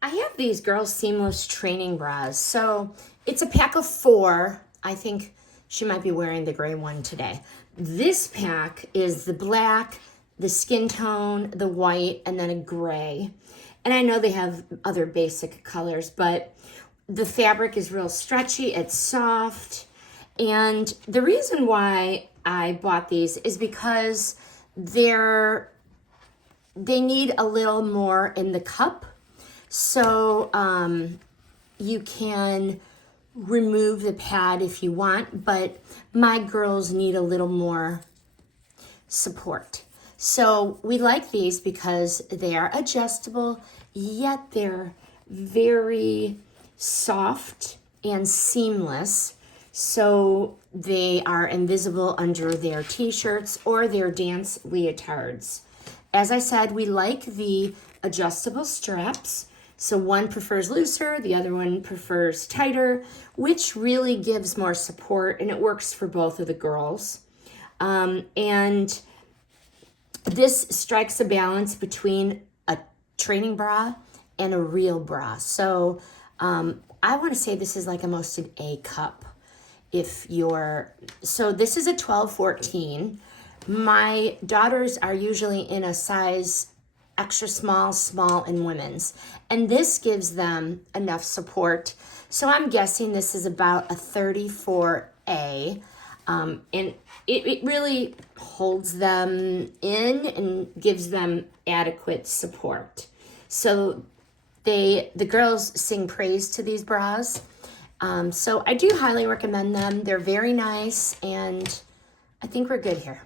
I have these girls seamless training bras. So it's a pack of 4. I think she might be wearing the gray one today. This pack is the black, the skin tone, the white, and then a gray. And I know they have other basic colors, but the fabric is real stretchy. It's soft. And the reason why I bought these is because they need a little more in the cup. So you can remove the pad if you want, but my girls need a little more support. So we like these because they are adjustable, yet they're very soft and seamless. So they are invisible under their t-shirts or their dance leotards. As I said, we like the adjustable straps. So one prefers looser, the other one prefers tighter, which really gives more support, and it works for both of the girls. And this strikes a balance between a training bra and a real bra. So I want to say this is like almost an A cup. So this is a 12-14. My daughters are usually in a size extra small, small in women's. And this gives them enough support. So I'm guessing this is about a 34A. And it really holds them in and gives them adequate support. So the girls sing praise to these bras. So I do highly recommend them. They're very nice, and I think we're good here.